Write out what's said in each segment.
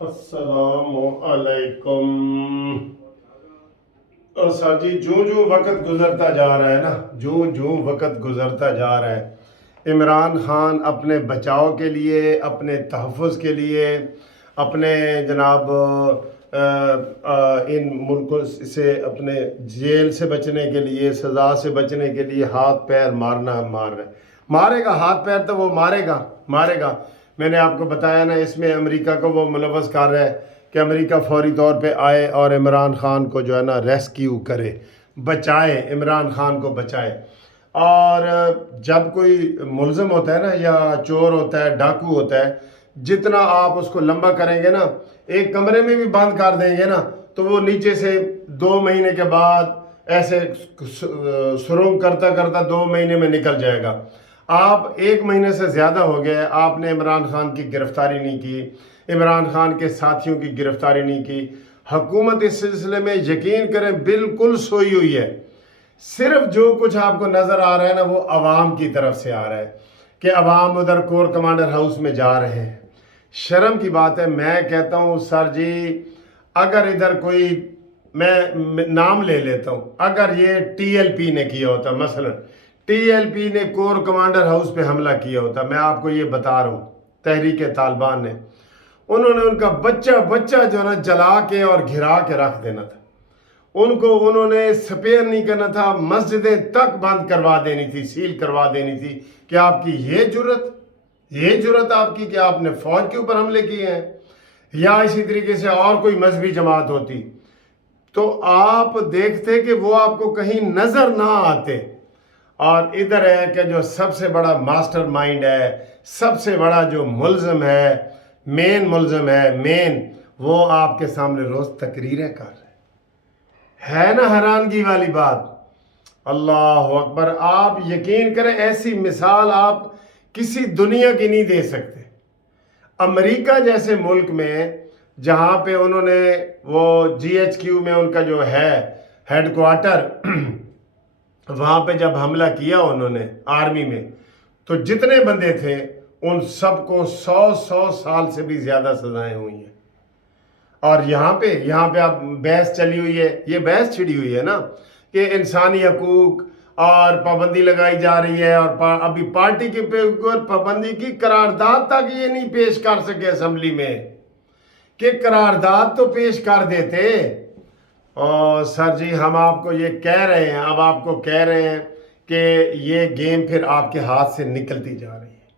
السلام علیکم۔ اور ساجی جو وقت گزرتا جا رہا ہے نا، جو وقت گزرتا جا رہا ہے، عمران خان اپنے بچاؤ کے لیے، اپنے تحفظ کے لیے، اپنے جناب ان ملکوں سے، اپنے جیل سے بچنے کے لیے، سزا سے بچنے کے لیے ہاتھ پیر مار رہا ہے۔ مارے گا، ہاتھ پیر تو وہ مارے گا۔ میں نے آپ کو بتایا نا، اس میں امریکہ کو وہ ملوث کر رہا ہے کہ امریکہ فوری طور پہ آئے اور عمران خان کو جو ہے نا ریسکیو کرے، بچائے، عمران خان کو بچائے۔ اور جب کوئی ملزم ہوتا ہے نا، یا چور ہوتا ہے، ڈاکو ہوتا ہے، جتنا آپ اس کو لمبا کریں گے نا، ایک کمرے میں بھی بند کر دیں گے نا، تو وہ نیچے سے 2 مہینے کے بعد ایسے سرنگ کرتا کرتا 2 مہینے میں نکل جائے گا۔ آپ 1 مہینے سے زیادہ ہو گیا، آپ نے عمران خان کی گرفتاری نہیں کی، عمران خان کے ساتھیوں کی گرفتاری نہیں کی۔ حکومت اس سلسلے میں یقین کریں بالکل سوئی ہوئی ہے۔ صرف جو کچھ آپ کو نظر آ رہا ہے نا، وہ عوام کی طرف سے آ رہا ہے کہ عوام ادھر کور کمانڈر ہاؤس میں جا رہے ہیں۔ شرم کی بات ہے۔ میں کہتا ہوں سر جی، اگر ادھر کوئی، میں نام لے لیتا ہوں، اگر یہ ٹی ایل پی نے کیا ہوتا، مثلا ٹی ایل پی نے کور کمانڈر ہاؤس پہ حملہ کیا ہوتا، میں آپ کو یہ بتا رہا ہوں، تحریک طالبان نے، انہوں نے ان کا بچہ جو نا جلا کے اور گھرا کے رکھ دینا تھا۔ ان کو انہوں نے سپیئر نہیں کرنا تھا، مسجدیں تک بند کروا دینی تھی، سیل کروا دینی تھی کہ آپ کی یہ جرت آپ کی کہ آپ نے فوج کے اوپر حملے کیے ہیں، یا اسی طریقے سے اور کوئی مذہبی جماعت ہوتی تو آپ دیکھتے کہ وہ آپ کو کہیں نظر نہ آتے۔ اور ادھر ہے کہ جو سب سے بڑا ماسٹر مائنڈ ہے، سب سے بڑا جو ملزم ہے، ملزم ہے، وہ آپ کے سامنے روز تقریریں کر رہے ہے نا، حیرانگی والی بات۔ اللہ اکبر۔ آپ یقین کریں، ایسی مثال آپ کسی دنیا کی نہیں دے سکتے۔ امریکہ جیسے ملک میں، جہاں پہ انہوں نے وہ جی ایچ کیو میں ان کا جو ہے ہیڈ کوارٹر، وہاں پہ جب حملہ کیا انہوں نے آرمی میں، تو جتنے بندے تھے ان سب کو 100 سال سے بھی زیادہ سزائیں ہوئی ہیں۔ اور یہاں پہ اب بحث چلی ہوئی ہے، یہ بحث چھڑی ہوئی ہے نا کہ انسانی حقوق اور پابندی لگائی جا رہی ہے، اور ابھی پارٹی کے اوپر پابندی کی قرارداد تک یہ نہیں پیش کر سکے اسمبلی میں، کہ قرارداد تو پیش کر دیتے۔ اور سر جی، ہم آپ کو یہ کہہ رہے ہیں، اب آپ کو کہہ رہے ہیں کہ یہ گیم پھر آپ کے ہاتھ سے نکلتی جا رہی ہے۔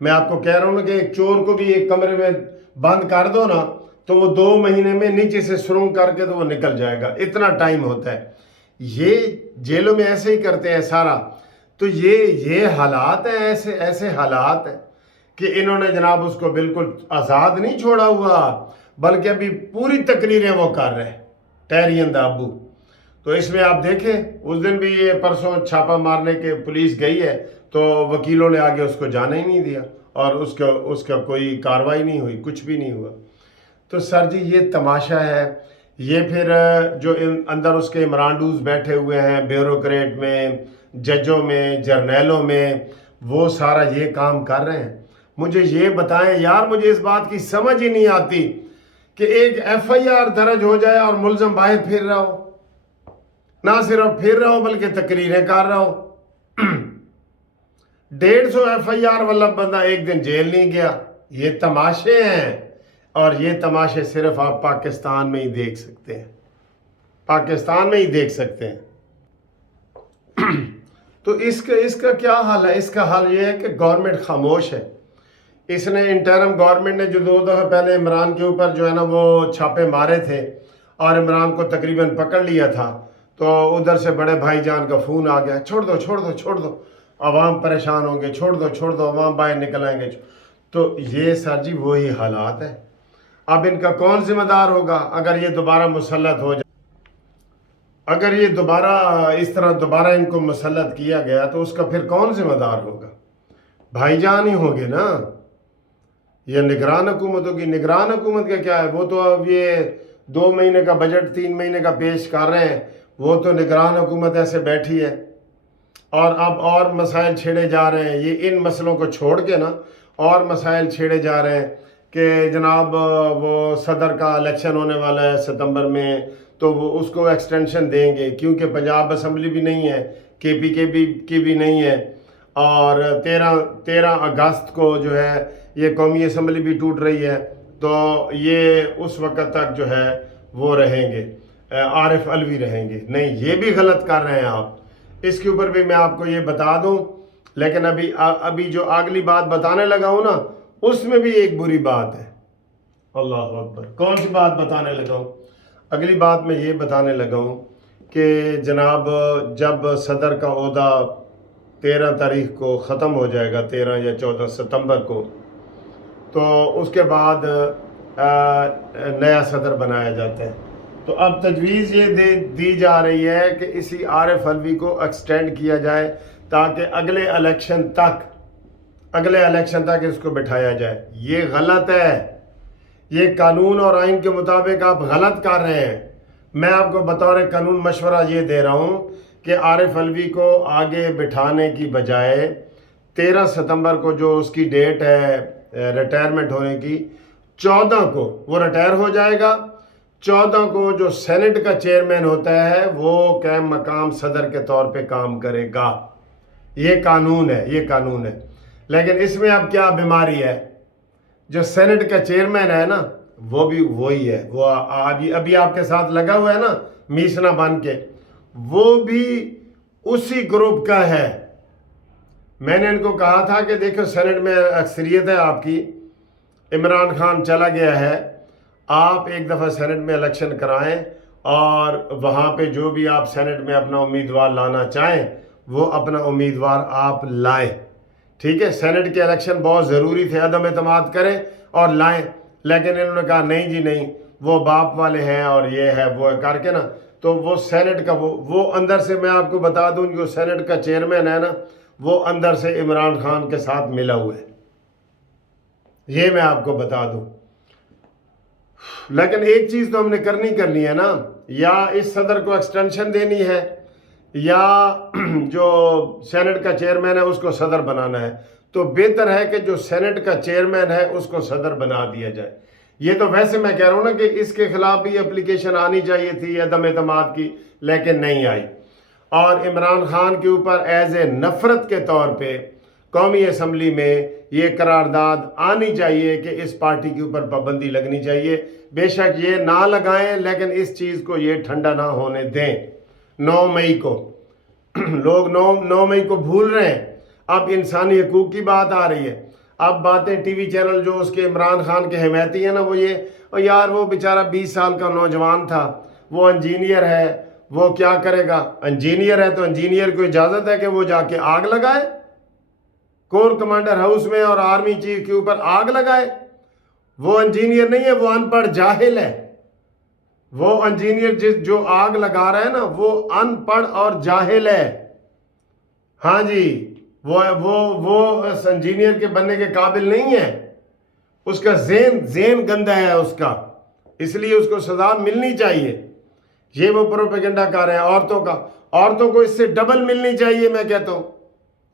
میں آپ کو کہہ رہا ہوں نا کہ ایک چور کو بھی ایک کمرے میں بند کر دو نا، تو وہ 2 مہینے میں نیچے سے سرنگ کر کے تو وہ نکل جائے گا، اتنا ٹائم ہوتا ہے۔ یہ جیلوں میں ایسے ہی کرتے ہیں سارا۔ تو یہ حالات ہیں، ایسے حالات ہیں کہ انہوں نے جناب اس کو بالکل آزاد نہیں چھوڑا ہوا، بلکہ ابھی پوری تقریریں وہ کر رہے ہیں، ٹیرین دا ابو۔ تو اس میں آپ دیکھیں، اس دن بھی یہ پرسوں چھاپا مارنے کے پولیس گئی ہے، تو وکیلوں نے آگے اس کو جانے ہی نہیں دیا، اور اس کا کوئی کاروائی نہیں ہوئی، کچھ بھی نہیں ہوا۔ تو سر جی، یہ تماشا ہے۔ یہ پھر جو اندر اس کے عمرانڈوز بیٹھے ہوئے ہیں، بیوروکریٹ میں، ججوں میں، جرنیلوں میں، وہ سارا یہ کام کر رہے ہیں۔ مجھے یہ بتائیں یار، مجھے اس بات کی سمجھ ہی نہیں آتی کہ ایک ایف آئی آر درج ہو جائے اور ملزم باہر پھر رہا ہو، نہ صرف پھر رہا ہو بلکہ تقریریں کر رہا ہو۔ 150 ایف آئی آر والا بندہ ایک دن جیل نہیں گیا۔ یہ تماشے ہیں، اور یہ تماشے صرف آپ پاکستان میں ہی دیکھ سکتے ہیں، پاکستان میں ہی دیکھ سکتے ہیں۔ تو اس کا کیا حل ہے؟ اس کا حل یہ ہے کہ گورنمنٹ خاموش ہے۔ اس نے انٹرم گورنمنٹ نے جو 2 دفعہ پہلے عمران کے اوپر جو ہے نا وہ چھاپے مارے تھے، اور عمران کو تقریباً پکڑ لیا تھا، تو ادھر سے بڑے بھائی جان کا فون آ گیا، چھوڑ دو، عوام پریشان ہوں گے، چھوڑ دو، عوام باہر نکل آئیں گے۔ تو یہ سر جی وہی حالات ہیں۔ اب ان کا کون ذمہ دار ہوگا اگر یہ دوبارہ مسلط ہو جائے؟ اگر یہ اس طرح دوبارہ ان کو مسلط کیا گیا تو اس کا پھر کون ذمہ دار ہوگا؟ بھائی جان ہی ہوں گے نا۔ یہ نگران حکومت ہوگی۔ نگران حکومت کا کیا ہے؟ وہ تو اب یہ 2 مہینے کا بجٹ 3 مہینے کا پیش کر رہے ہیں، وہ تو نگران حکومت ایسے بیٹھی ہے، اور اب اور مسائل چھیڑے جا رہے ہیں۔ یہ ان مسئلوں کو چھوڑ کے نا اور مسائل چھیڑے جا رہے ہیں کہ جناب وہ صدر کا الیکشن ہونے والا ہے ستمبر میں، تو وہ اس کو ایکسٹینشن دیں گے، کیونکہ پنجاب اسمبلی بھی نہیں ہے، کے پی کے کی بھی نہیں ہے، اور 13 اگست کو جو ہے یہ قومی اسمبلی بھی ٹوٹ رہی ہے، تو یہ اس وقت تک جو ہے وہ رہیں گے، عارف علوی رہیں گے۔ نہیں، یہ بھی غلط کر رہے ہیں آپ، اس کے اوپر بھی میں آپ کو یہ بتا دوں، لیکن ابھی جو اگلی بات بتانے لگا ہوں نا، اس میں بھی ایک بری بات ہے۔ اللہ اکبر، کون سی بات بتانے لگا ہوں؟ اگلی بات میں یہ بتانے لگا ہوں کہ جناب جب صدر کا عہدہ 13 تاریخ کو ختم ہو جائے گا، 13 یا 14 ستمبر کو، تو اس کے بعد نیا صدر بنایا جاتا ہے۔ تو اب تجویز یہ دی جا رہی ہے کہ اسی عارف علوی کو ایکسٹینڈ کیا جائے تاکہ اگلے الیکشن تک اس کو بٹھایا جائے۔ یہ غلط ہے، یہ قانون اور آئین کے مطابق آپ غلط کر رہے ہیں۔ میں آپ کو بطور قانون مشورہ یہ دے رہا ہوں کہ عارف علوی کو آگے بٹھانے کی بجائے 13 ستمبر کو جو اس کی ڈیٹ ہے ریٹائرمنٹ ہونے کی، 14 کو وہ ریٹائر ہو جائے گا، 14 کو جو سینٹ کا چیئرمین ہوتا ہے وہ قائم مقام صدر کے طور پہ کام کرے گا۔ یہ قانون ہے، لیکن اس میں اب کیا بیماری ہے؟ جو سینٹ کا چیئرمین ہے نا، وہ بھی وہی ہے، وہ ابھی آپ کے ساتھ لگا ہوا ہے نا میسنا بن کے، وہ بھی اسی گروپ کا ہے۔ میں نے ان کو کہا تھا کہ دیکھو سینٹ میں اکثریت ہے آپ کی، عمران خان چلا گیا ہے، آپ ایک دفعہ سینٹ میں الیکشن کرائیں اور وہاں پہ جو بھی آپ سینٹ میں اپنا امیدوار لانا چاہیں وہ اپنا امیدوار آپ لائیں، ٹھیک ہے؟ سینٹ کے الیکشن بہت ضروری تھے، عدم اعتماد کریں اور لائیں، لیکن انہوں نے کہا نہیں جی نہیں، وہ باپ والے ہیں اور یہ ہے وہ کر کے نا، تو وہ سینٹ کا وہ اندر سے میں آپ کو بتا دوں جو سینٹ کا چیئرمین ہے نا، وہ اندر سے عمران خان کے ساتھ ملا ہوا ہے، یہ میں آپ کو بتا دوں۔ لیکن ایک چیز تو ہم نے کرنی ہے نا، یا اس صدر کو ایکسٹینشن دینی ہے یا جو سینٹ کا چیئرمین ہے اس کو صدر بنانا ہے، تو بہتر ہے کہ جو سینٹ کا چیئرمین ہے اس کو صدر بنا دیا جائے۔ یہ تو ویسے میں کہہ رہا ہوں نا کہ اس کے خلاف بھی اپلیکیشن آنی چاہیے تھی عدم اعتماد کی، لیکن نہیں آئی، اور عمران خان کے اوپر ایز اے نفرت کے طور پہ قومی اسمبلی میں یہ قرارداد آنی چاہیے کہ اس پارٹی کے اوپر پابندی لگنی چاہیے۔ بے شک یہ نہ لگائیں، لیکن اس چیز کو یہ ٹھنڈا نہ ہونے دیں۔ 9 مئی کو لوگ 9 مئی کو بھول رہے ہیں، اب انسانی حقوق کی بات آ رہی ہے، اب باتیں ٹی وی چینل جو اس کے عمران خان کے حمایتی ہیں نا، وہ یہ یار وہ بیچارہ 20 سال کا نوجوان تھا، وہ انجینئر ہے، وہ کیا کرے گا؟ انجینئر ہے تو انجینئر کو اجازت ہے کہ وہ جا کے آگ لگائے کور کمانڈر ہاؤس میں اور آرمی چیف کے اوپر آگ لگائے؟ وہ انجینئر نہیں ہے، وہ ان پڑھ جاہل ہے۔ وہ انجینئر جو آگ لگا رہا ہے نا، وہ ان پڑھ اور جاہل ہے۔ ہاں جی، وہ انجینئر کے بننے کے قابل نہیں ہے، اس کا ذہن گندا ہے اس کا، اس لیے اس کو سزا ملنی چاہیے۔ یہ وہ پروپیگنڈا کر رہے ہیں عورتوں کو اس سے ڈبل ملنی چاہیے، میں کہتا ہوں۔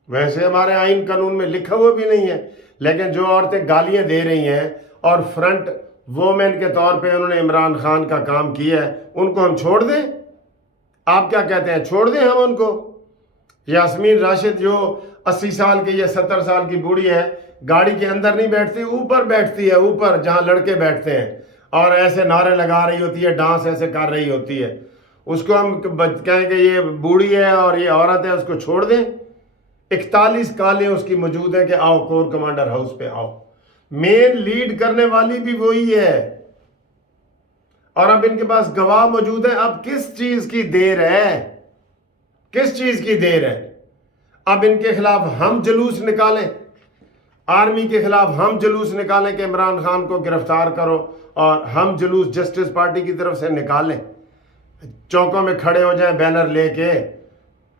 ویسے ہمارے آئین قانون میں لکھا ہوا بھی نہیں ہے، لیکن جو عورتیں گالیاں دے رہی ہیں اور فرنٹ وومن کے طور پہ انہوں نے عمران خان کا کام کیا ہے، ان کو ہم چھوڑ دیں؟ آپ کیا کہتے ہیں، چھوڑ دیں ہم ان کو؟ یاسمین راشد جو 80 سال کی یا 70 سال کی بوڑھی ہے، گاڑی کے اندر نہیں بیٹھتی، اوپر بیٹھتی ہے، اوپر جہاں لڑکے بیٹھتے ہیں، اور ایسے نعرے لگا رہی ہوتی ہے، ڈانس ایسے کر رہی ہوتی ہے، اس کو ہم کہیں کہ یہ بوڑھی ہے اور یہ عورت ہے، اس کو چھوڑ دیں؟ 41 کالیں اس کی موجود ہیں کہ آؤ کور کمانڈر ہاؤس پہ آؤ، مین لیڈ کرنے والی بھی وہی ہے، اور اب ان کے پاس گواہ موجود ہیں۔ اب کس چیز کی دیر ہے؟ کس چیز کی دیر ہے؟ اب ان کے خلاف ہم جلوس نکالیں، آرمی کے خلاف ہم جلوس نکالیں کہ عمران خان کو گرفتار کرو، اور ہم جلوس جسٹس پارٹی کی طرف سے نکالیں، چوکوں میں کھڑے ہو جائیں بینر لے کے،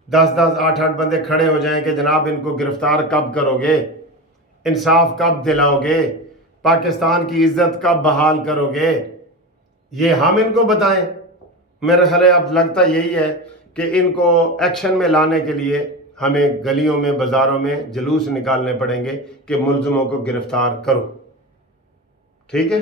10 8 بندے کھڑے ہو جائیں کہ جناب ان کو گرفتار کب کرو گے، انصاف کب دلاؤ گے، پاکستان کی عزت کب بحال کرو گے، یہ ہم ان کو بتائیں۔ میرے خیال ہے اب لگتا یہی ہے کہ ان کو ایکشن میں لانے کے لیے ہمیں گلیوں میں بازاروں میں جلوس نکالنے پڑیں گے کہ ملزموں کو گرفتار کرو۔ ٹھیک ہے